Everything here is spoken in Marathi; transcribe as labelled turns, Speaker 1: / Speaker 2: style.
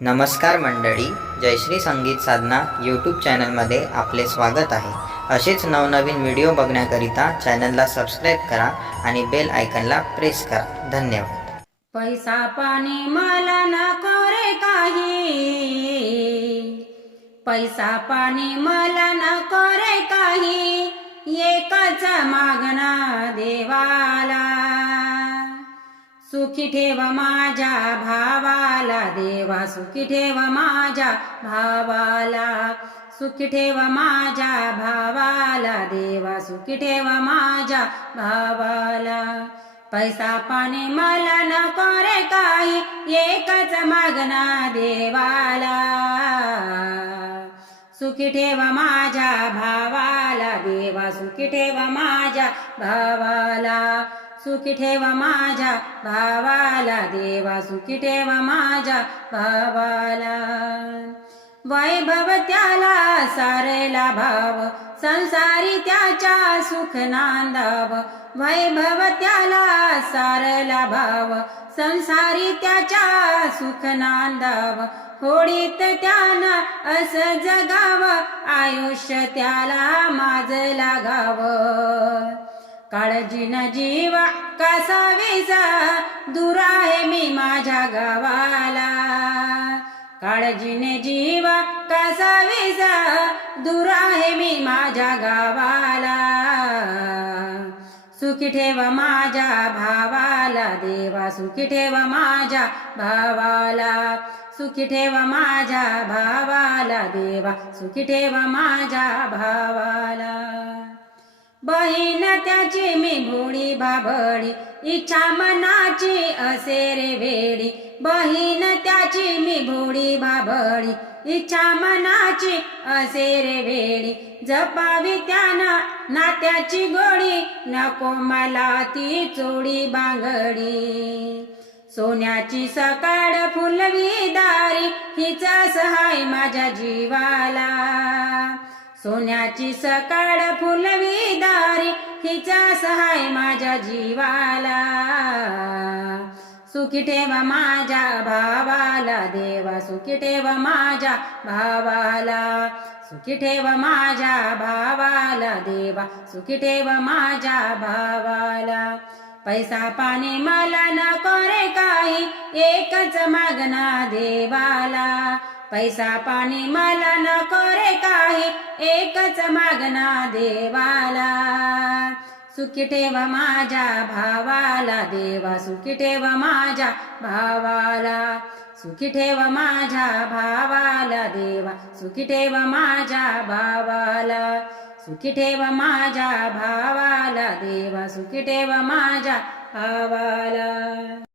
Speaker 1: नमस्कार मंडळी जयश्री संगीत साधना यूट्यूब चॅनलमध्ये आपले स्वागत आहे. असेच नवनवीन व्हिडिओ बघण्याकरिता चॅनलला सबस्क्राईब करा आणि बेल आयकनला प्रेस करा. धन्यवाद.
Speaker 2: पैसा पाणी मला नको रे काही. पैसा पाणी मला नको रे काही. एकच मागणा सुखी ठेव माझ्या भावाला देवा सुखी ठेव माझ्या भावाला. सुखी ठेव माझ्या भावाला देवा सुखी ठेव माझ्या भावाला. पैसा पाणी मला नको रे काही एकच मागना देवाला. सुखी ठेव माझ्या भावाला देवा सुखी ठेव माझ्या भावाला. सुखी ठेवा माझ्या भावाला देवा सुखी ठेवा माझ्या भावाला. वैभव त्याला सारेला भाव संसारी त्याच्या सुख नांदाव. वैभव त्याला सारला भाव संसारी त्याच्या सुख नांदाव. होडीत त्यानं अस जगाव आयुष्य त्याला माझ लागावं. काळजी न जीवा कसा दूर आहे मी माझ्या गावाला. काळजीने जीवा कसा विजा? दूर आहे मी माझ्या गावाला. सुखी ठेव माझ्या भावाला. देवा सुखी ठेव माझ्या भावाला. सुखी ठेव माझ्या भावाला. देवा सुखी ठेव माझ्या भावाला. बहीण त्याची मी भोळी बाबडी इच्छा मनाची असे रे वेडी बहीण त्याची मी भोळी बाबडी इच्छा मनाची असे रे वेडी जपावी त्यानं नात्याची गोडी नको मला ती चोडी बांगडी. सोन्याची सकाळ फुलवी दारी हिचा सहाय माझ्या जीवाला. सोन्याची सकाळ फुलवी दारी हिचा सहाय माझ्या जीवाला. सुखी ठेव माझ्या भावाला देवा सुखी ठेव माझ्या भावाला. सुखी ठेव माझ्या भावाला देवा सुखी ठेव माझ्या भावाला. पैसा पाणी मला नको रे काही एकच मागना देवाला. पैसा पाणी मला नको रे एकच मागना देवाला. सुखी ठेव माझ्या भावाला. देवा सुखी ठेव माझ्या भावाला. सुखी ठेव माझ्या भावाला. देवा सुखी ठेव माझ्या भावाला. सुखी ठेव माझ्या भावाला. देवा सुखी ठेव माझ्या भावाला.